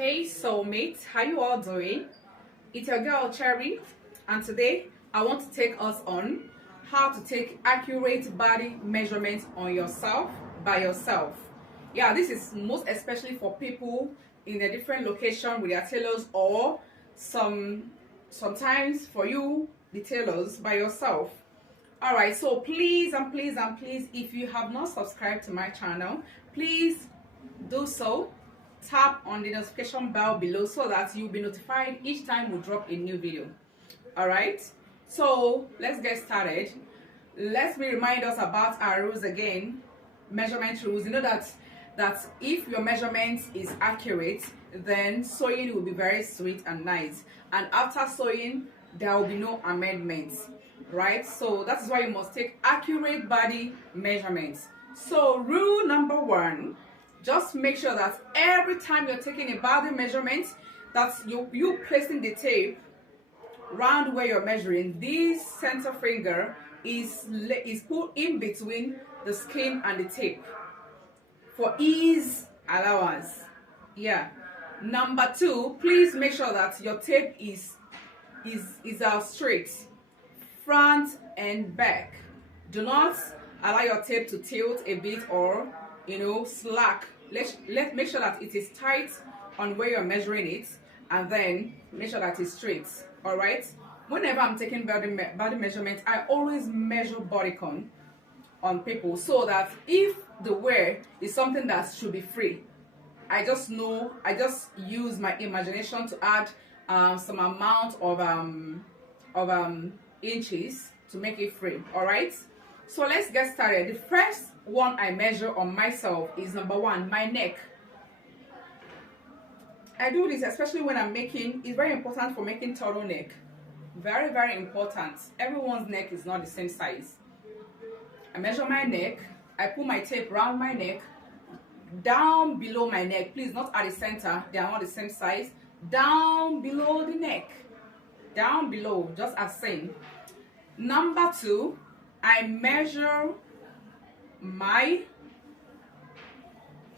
Hey soulmates, how you all doing? It's your girl Cherry, and today I want to take us on how to take accurate body measurements on yourself by yourself. Yeah, this is most especially for people in a different location with their tailors, or sometimes for you, the tailors, by yourself. All right, so please and please and please, if you have not subscribed to my channel, please do so. Tap on the notification bell below so that you'll be notified each time we drop a new video. All right, so let's get started. Let me remind us about our rules again. Measurement rules. You know that if your measurement is accurate, then sewing will be very sweet and nice, and after sewing there will be no amendments, right? So that is why you must take accurate body measurements. So rule number one, just make sure that every time you're taking a body measurement, that you placing the tape round where you're measuring, this center finger is put in between the skin and the tape for ease allowance. Yeah. Number two, please make sure that your tape is straight, front and back. Do not allow your tape to tilt a bit or slack. Let's make sure that it is tight on where you're measuring it, and then make sure that it's straight. All right, whenever I'm taking body measurement, I always measure bodycon on people, so that if the wear is something that should be free, I just use my imagination to add some amount of inches to make it free. All right, so let's get started. The first one I measure on myself is number one, my neck. I do this especially when it's very important for making turtleneck. Very, very important. Everyone's neck is not the same size. I measure my neck. I put my tape around my neck, down below my neck. Please, not at the center. They are not the same size. Down below the neck. Down below, just as same. Number two, I measure my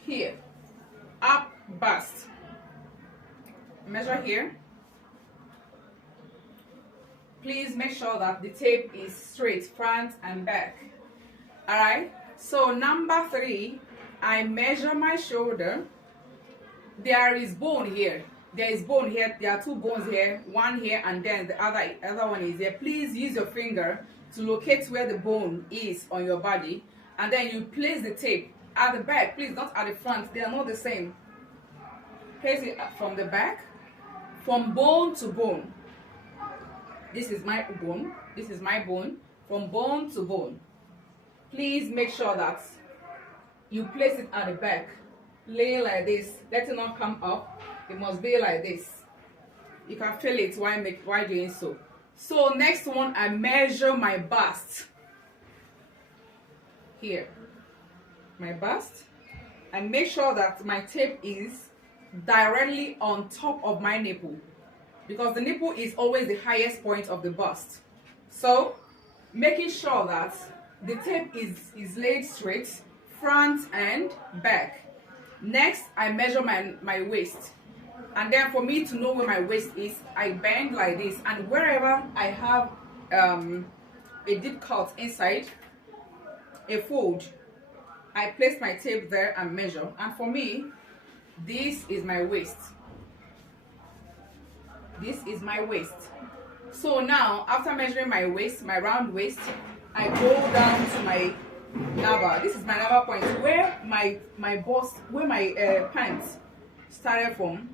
here, up bust. Measure here. Please make sure that the tape is straight, front and back. All right, so number three, I measure my shoulder. There is bone here. There is bone here. There are two bones here, one here and then the other one is here. Please use your finger to locate where the bone is on your body, and then you place the tape at the back. Please, not at the front. They are not the same. Place it from the back, from bone to bone. This is my bone. This is my bone. From bone to bone. Please make sure that you place it at the back. Lay like this. Let it not come up. It must be like this. You can feel it while doing so. So next one, I measure my bust. Here, my bust. I make sure that my tape is directly on top of my nipple, because the nipple is always the highest point of the bust. So making sure that the tape is laid straight, front and back. Next, I measure my waist. And then for me to know where my waist is, I bend like this, and wherever I have a deep cut inside, a fold, I place my tape there and measure. And for me, this is my waist. This is my waist. So now, after measuring my waist, my round waist, I go down to my navel. This is my navel point, where my bust, where my pants started from,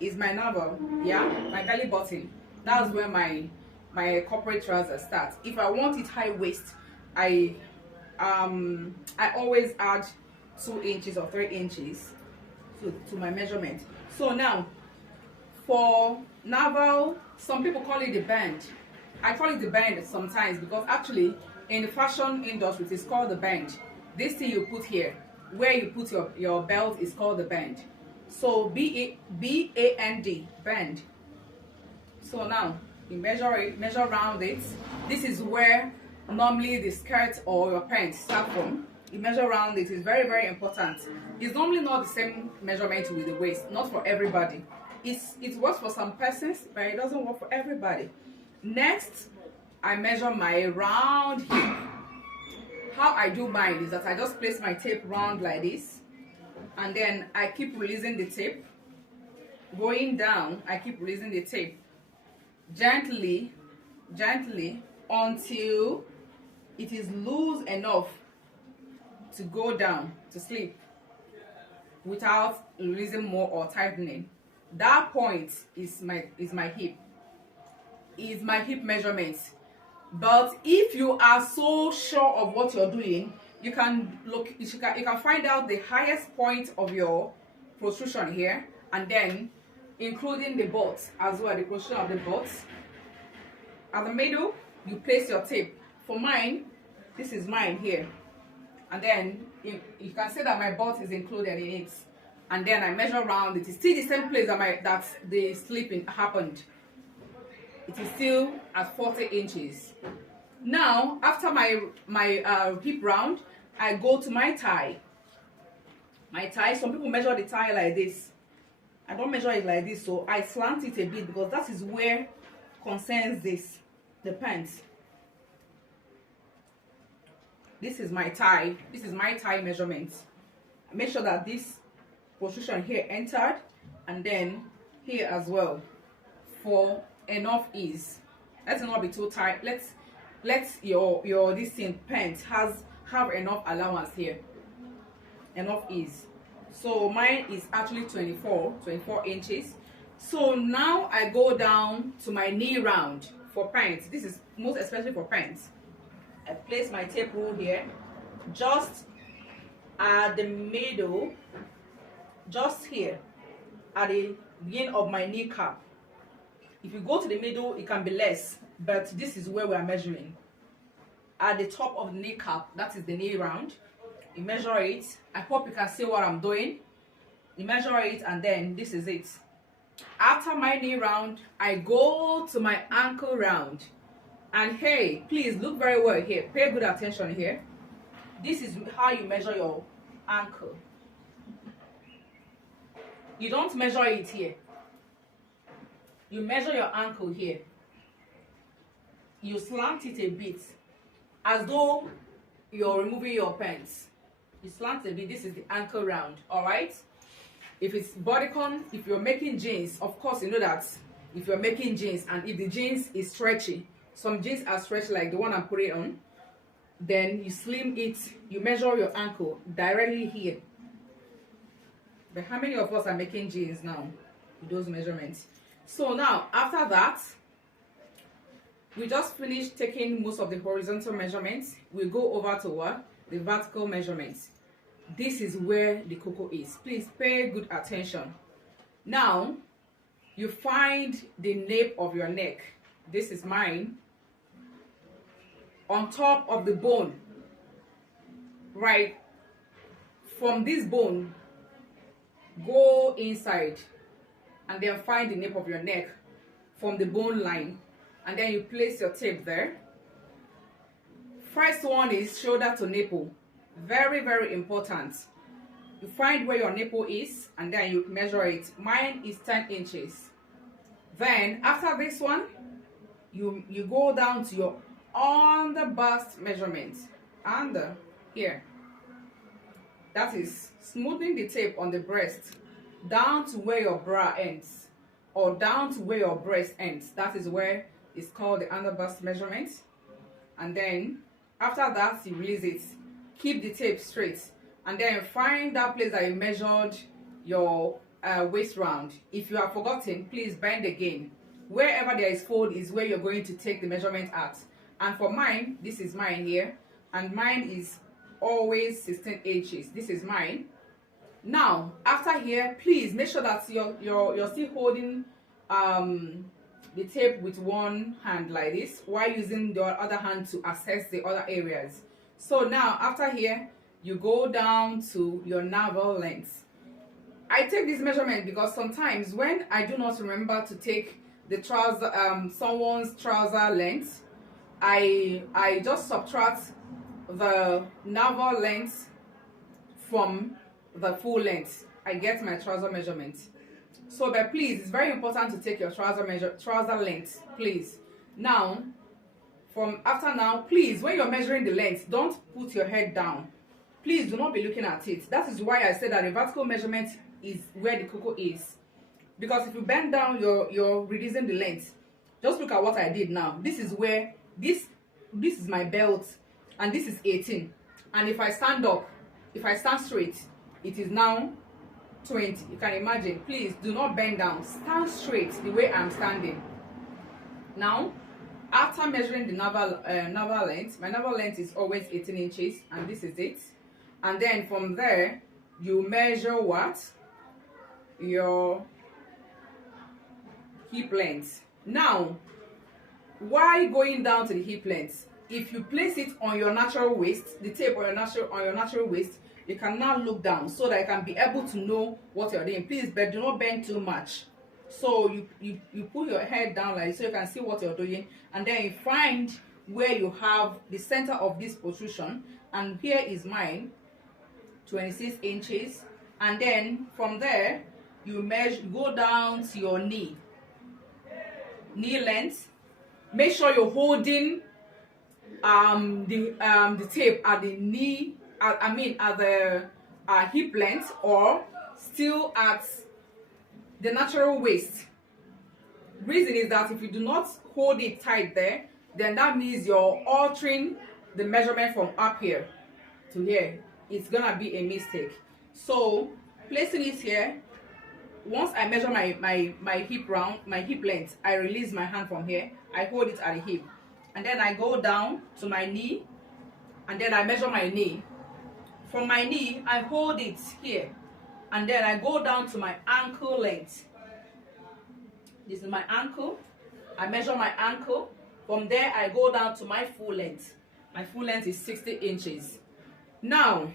is my navel. Yeah, my belly button. That's where my corporate trousers start. If I want it high waist, I always add 2 inches or 3 inches to my measurement. So now, for navel, some people call it the band. I call it the band sometimes, because actually in the fashion industry it is called the band. This thing you put here, where you put your belt, is called the band. So B-A-N-D, band. So now you measure around it. This is where normally the skirt or your pants start from. you measure round it. Is very, very important. It's normally not the same measurement with the waist, not for everybody. It works for some persons, but it doesn't work for everybody. Next, I measure my round hip. How I do mine is that I just place my tape round like this, and then I keep releasing the tape. Going down, I keep releasing the tape gently, gently, until it is loose enough to go down to sleep without releasing more or tightening. That point is my hip. Is my hip measurement. But if you are so sure of what you're doing, you can find out the highest point of your protrusion here, and then including the butt as well, the protrusion of the butt. At the middle, you place your tape. For mine, this is mine here, and then you can see that my butt is included in it, and then I measure around. It is still the same place that the sleeping happened. It is still at 40 inches. Now, after my hip round, I go to my thigh. My thigh, some people measure the thigh like this. I don't measure it like this, so I slant it a bit because that is where concerns the pants. This is my thigh. This is my thigh measurement. I make sure that this protrusion here entered, and then here as well, for enough ease. Let's not be too tight. Let's your this thing pants have enough allowance here, enough ease. So mine is actually 24 inches. So now I go down to my knee round for pants. This is most especially for pants. I place my tape rule here, just at the middle, just here at the beginning of my kneecap. If you go to the middle, it can be less, but this is where we are measuring. At the top of the kneecap, that is the knee round. You measure it. I hope you can see what I'm doing. You measure it, and then this is it. After my knee round, I go to my ankle round. And hey, please look very well here. Pay good attention here. This is how you measure your ankle. You don't measure it here. You measure your ankle here. You slant it a bit, as though you're removing your pants. You slant a bit. This is the ankle round. All right. If it's bodycon, if you're making jeans, of course you know that if you're making jeans and if the jeans is stretchy, some jeans are stretchy like the one I'm putting on, then you slim it. You measure your ankle directly here. But how many of us are making jeans now with those measurements? So now, after that, we just finished taking most of the horizontal measurements. We go over to what? The vertical measurements. This is where the cocoa is. Please pay good attention. Now, you find the nape of your neck. This is mine. On top of the bone. Right. From this bone, go inside. And then find the nape of your neck from the bone line, and then you place your tape there. First one is shoulder to nipple. Very, very important. You find where your nipple is, and then you measure it. Mine is 10 inches. Then after this one, you go down to your under bust measurement, under here. That is smoothing the tape on the breast down to where your bra ends, or down to where your breast ends. That is where it's called the under bust measurement. And then after that, you release it. Keep the tape straight, and then find that place that you measured your waist round. If you have forgotten, please bend again. Wherever there is fold is where you're going to take the measurement at. And for mine, this is mine here, and mine is always 16 inches. This is mine. Now, after here, please make sure that you're still holding the tape with one hand like this, while using the other hand to assess the other areas. So now, after here, you go down to your navel length. I take this measurement because sometimes when I do not remember to take the trouser, someone's trouser length, I just subtract the navel length from the full length, I get my trouser measurement. So but please, it's very important to take your trouser length, please. Now from after now, please, when you're measuring the length, don't put your head down. Please do not be looking at it. That is why I said that the vertical measurement is where the cocoa is, because if you bend down, you're reducing the length. Just look at what I did now. This is where this is my belt, and this is 18. And if I stand up, if I stand straight, it is now 20. You can imagine. Please do not bend down. Stand straight the way I'm standing. Now, after measuring the navel length, my navel length is always 18 inches, and this is it. And then from there, you measure what? Your hip length. Now, why going down to the hip length? If you place it on your natural waist, the tape on your natural waist, you can now look down so that you can be able to know what you're doing. Please, but do not bend too much. So you put your head down like so you can see what you're doing, and then you find where you have the center of this protrusion, and here is mine, 26 inches. And then from there you measure, go down to your knee length. Make sure you're holding the tape at the knee, at the hip length, or still at the natural waist. Reason is that if you do not hold it tight there, then that means you're altering the measurement from up here to here. It's gonna be a mistake. So placing it here, once I measure my hip length, I release my hand from here, I hold it at the hip, and then I go down to my knee, and then I measure my knee. From my knee, I hold it here, and then I go down to my ankle length. This is my ankle. I measure my ankle. From there, I go down to my full length. My full length is 60 inches. Now,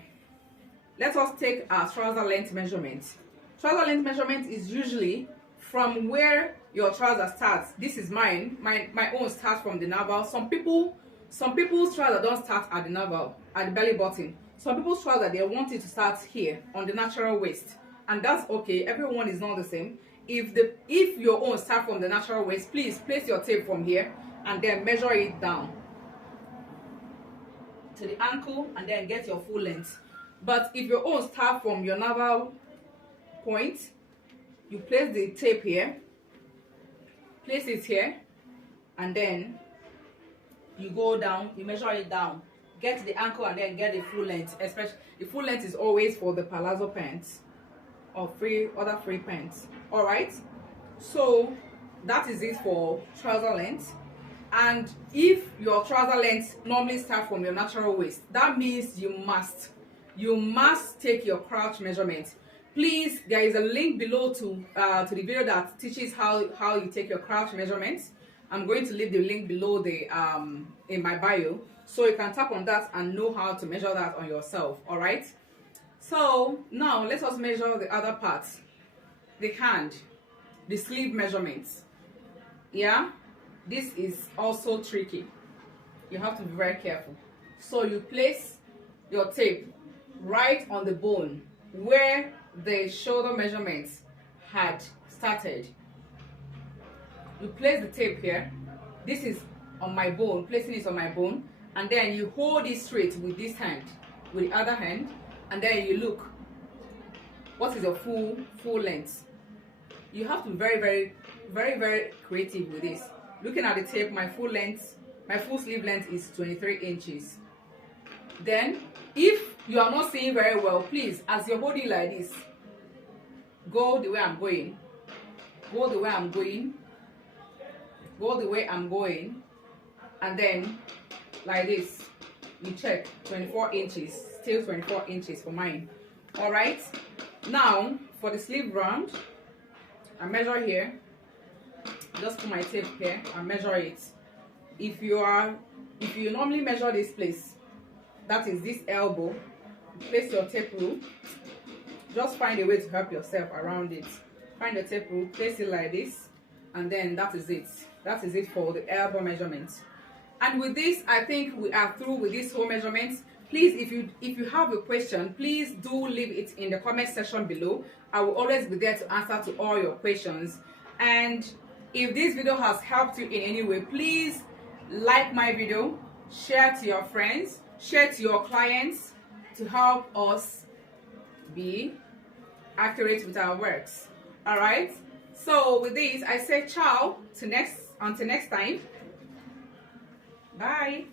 let us take our trouser length measurement. Trouser length measurement is usually from where your trouser starts. This is mine. My own starts from the navel. Some people's trouser don't start at the navel, at the belly button. Some people's trouser, they want it to start here on the natural waist, and that's okay. Everyone is not the same. If your own start from the natural waist, please place your tape from here and then measure it down to the ankle, and then get your full length. But if your own start from your navel point, you place the tape here, place it here, and then you go down, you measure it down, get the ankle, and then get the full length. Especially the full length is always for the palazzo pants or other free pants. All right, so that is it for trouser length. And if your trouser length normally start from your natural waist, that means you must take your crouch measurement. Please, there is a link below to the video that teaches how you take your crouch measurements. I'm going to leave the link below the in my bio, so you can tap on that and know how to measure that on yourself. All right, so now let us measure the other parts, the hand, the sleeve measurements. Yeah, this is also tricky. You have to be very careful. So you place your tape right on the bone where the shoulder measurements had started. You place the tape here. This is on my bone, placing it on my bone, and then you hold it straight with this hand, with the other hand, and then you look. What is your full length? You have to be very creative with this. Looking at the tape, my full sleeve length is 23 inches. Then, if you are not seeing very well, please, as you're holding like this, go the way I'm going, go the way I'm going, go the way I'm going, and then like this, you check 24 inches, still 24 inches for mine. All right, now for the sleeve round, I measure here. Just put my tape here and measure it. If you normally measure this place, that is this elbow, place your tape rule. Just find a way to help yourself around it. Find the tape rule, place it like this, and then that is it. That is it for the elbow measurement. And with this, I think we are through with this whole measurements. Please, if you have a question, please do leave it in the comment section below. I will always be there to answer to all your questions. And if this video has helped you in any way, please like my video, share to your friends, share to your clients to help us be accurate with our works. All right, so with this I say ciao to until next time. Bye.